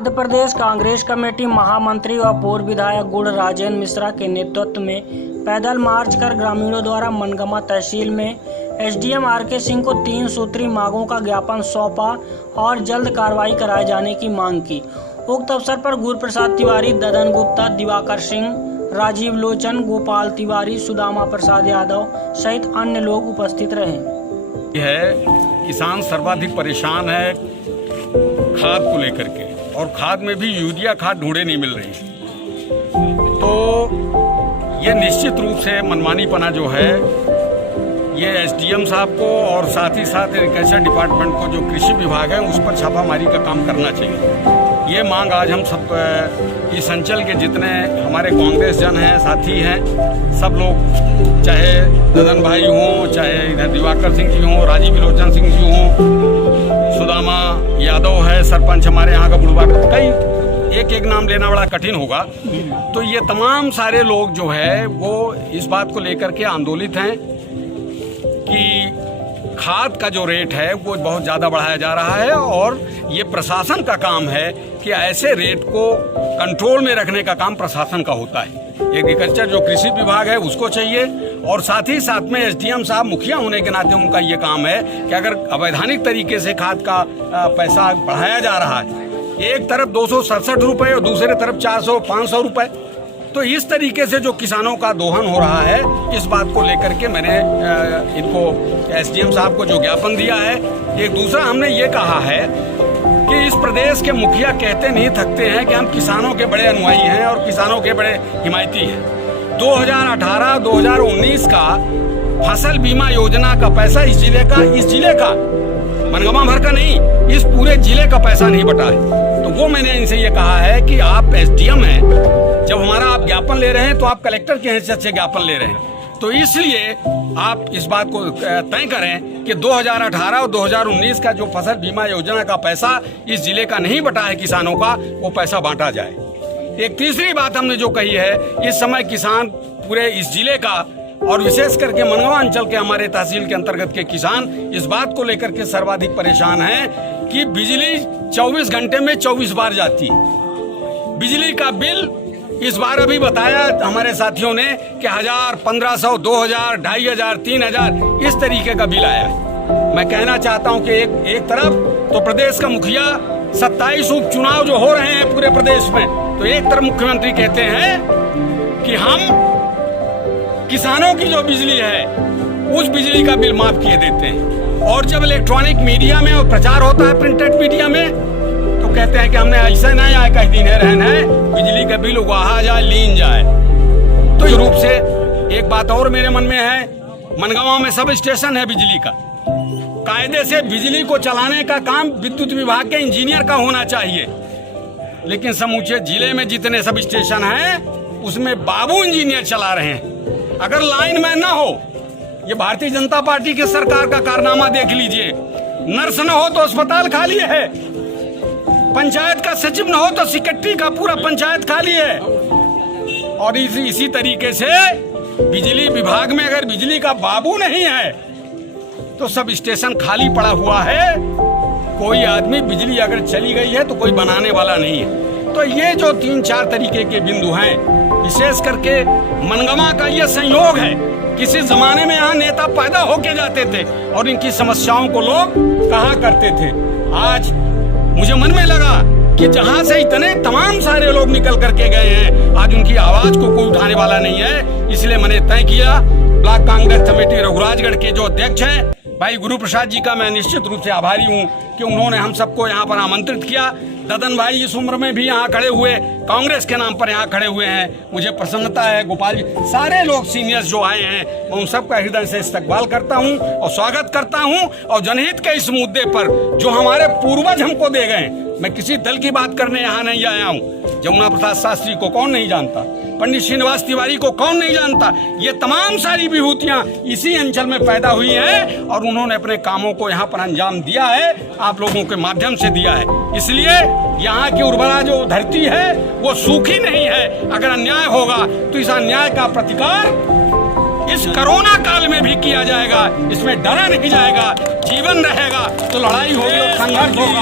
Madhya Pradesh Congress committee महामंत्री और पूर्व विधायक गुड़ राजेंद्र मिश्रा के नेतृत्व में पैदल मार्च कर ग्रामीणों द्वारा मनगमा तहसील में एसडीएम आर.के. सिंह को 3 सूत्री मांगों का ज्ञापन सौंपा और जल्द कार्रवाई कराए जाने की मांग की। उक्त अवसर पर गुरु प्रसाद तिवारी, ददन गुप्ता, दिवाकर सिंह, राजीव लोचन, गोपाल तिवारी, सुदामा प्रसाद यादव सहित अन्य लोग उपस्थित रहे। किसान सर्वाधिक परेशान है खाद को लेकर के, और खाद में भी यूरिया खाद ढूंढे नहीं मिल रही। तो ये निश्चित रूप से मनमानीपना जो है ये एसडीएम साहब को और साथ ही साथ एग्रीकल्चर डिपार्टमेंट को, जो कृषि विभाग है, उस पर छापामारी का काम करना चाहिए। ये मांग आज हम सब इस अंचल के जितने हमारे कांग्रेस जन हैं, साथी हैं, सब लोग, चाहे ददन भाई हों, चाहे इधर दिवाकर सिंह जी हों, राजीव लोचन सिंह जी हों, सुदामा यादव है सरपंच हमारे यहाँ का बुढ़वा, कई एक नाम लेना बड़ा कठिन होगा। तो ये तमाम सारे लोग जो है वो इस बात को लेकर के आंदोलित हैं कि खाद का जो रेट है वो बहुत ज़्यादा बढ़ाया जा रहा है, और ये प्रशासन का काम है कि ऐसे रेट को कंट्रोल में रखने का काम प्रशासन का होता है। एग्रीकल्चर जो कृषि विभाग है उसको चाहिए, और साथ ही साथ में एसडीएम साहब मुखिया होने के नाते उनका ये काम है कि अगर अवैधानिक तरीके से खाद का पैसा बढ़ाया जा रहा है, एक तरफ 267 रुपये और दूसरे तरफ 400-500 रुपये, तो इस तरीके से जो किसानों का दोहन हो रहा है, इस बात को लेकर के मैंने इनको एसडीएम साहब को जो ज्ञापन दिया है। एक दूसरा हमने ये कहा है कि इस प्रदेश के मुखिया कहते नहीं थकते हैं कि हम किसानों के बड़े अनुयायी हैं और किसानों के बड़े हिमायती हैं। 2018-2019 का फसल बीमा योजना का पैसा इस जिले का मनगमा भर का नहीं, इस पूरे जिले का पैसा नहीं बटा है। तो वो मैंने इनसे ये कहा है कि आप एसडीएम हैं, जब हमारा आप ज्ञापन ले रहे हैं तो आप कलेक्टर की हैसियत से ज्ञापन ले रहे हैं, तो इसलिए आप इस बात को तय करें कि 2018 और 2019 का जो फसल बीमा योजना का पैसा इस जिले का नहीं बटा है किसानों का, वो पैसा बांटा जाए। एक तीसरी बात हमने जो कही है, इस समय किसान पूरे इस जिले का और विशेष करके मनगवा अंचल के हमारे तहसील के अंतर्गत के किसान इस बात को लेकर के सर्वाधिक परेशान हैं कि बिजली 24 घंटे में 24 बार जाती है। बिजली का बिल इस बार अभी बताया हमारे साथियों ने कि 1000, 1500, 2000, 2500, 3000 इस तरीके का बिल आया है। मैं कहना चाहता हूं कि एक तरफ तो प्रदेश का मुखिया 27 उपचुनाव जो हो रहे हैं पूरे प्रदेश में, तो एक तरफ मुख्यमंत्री कहते हैं कि हम किसानों की जो बिजली है उस बिजली का बिल माफ किए देते हैं, और जब इलेक्ट्रॉनिक मीडिया में और प्रचार होता है प्रिंटेड मीडिया में, तो कहते हैं कि हमने ऐसा नहीं आया कहीं दिन रहना है, बिजली का बिल वहा जाए लीन जाए। तो इस रूप से एक बात और मेरे मन में है, मनगवा में सब स्टेशन है बिजली का, कायदे से बिजली को चलाने का काम विद्युत विभाग के इंजीनियर का होना चाहिए, लेकिन समूचे जिले में जितने सब स्टेशन हैं उसमें बाबू इंजीनियर चला रहे हैं। अगर लाइन मैन ना हो, ये भारतीय जनता पार्टी की सरकार का कारनामा देख लीजिए, नर्स न हो तो अस्पताल खाली है, पंचायत का सचिव न हो तो सेक्रेटरी का पूरा पंचायत खाली है, और इसी तरीके से बिजली विभाग में अगर बिजली का बाबू नहीं है तो सब स्टेशन खाली पड़ा हुआ है। कोई आदमी, बिजली अगर चली गई है तो कोई बनाने वाला नहीं है। तो ये जो 3-4 तरीके के बिंदु हैं, विशेष करके मनगवा का ये संयोग है। किसी जमाने में यहाँ नेता पैदा होके जाते थे और इनकी समस्याओं को लोग कहा करते थे। आज मुझे मन में लगा कि जहाँ से इतने तमाम सारे लोग निकल करके गए हैं, आज उनकी आवाज को कोई उठाने वाला नहीं है। इसलिए मैंने तय किया, ब्लॉक कांग्रेस कमेटी रघुराजगढ़ के जो अध्यक्ष हैं भाई गुरु प्रसाद जी का मैं निश्चित रूप से आभारी हूँ कि उन्होंने हम सबको यहाँ पर आमंत्रित किया। ददन भाई इस उम्र में भी यहाँ खड़े हुए, कांग्रेस के नाम पर यहाँ खड़े हुए हैं, मुझे प्रसन्नता है। गोपाल जी, सारे लोग सीनियर्स जो आए हैं, मैं उन सबका हृदय से इस्तकबाल करता हूँ और स्वागत करता हूँ। और जनहित के इस मुद्दे पर जो हमारे पूर्वज हमको दे गए, मैं किसी दल की बात करने यहाँ नहीं आया हूँ। जमुना प्रसाद शास्त्री को कौन नहीं जानता, पंडित श्रीनिवास तिवारी को कौन नहीं जानता। ये तमाम सारी विभूतियां इसी अंचल में पैदा हुई हैं और उन्होंने अपने कामों को यहाँ पर अंजाम दिया है, आप लोगों के माध्यम से दिया है। इसलिए यहाँ की उर्वरा जो धरती है वो सूखी नहीं है। अगर अन्याय होगा तो इस अन्याय का प्रतिकार इस कोरोना काल में भी किया जाएगा। इसमें डरा नहीं जाएगा, जीवन रहेगा तो लड़ाई होगी, संघर्ष होगा।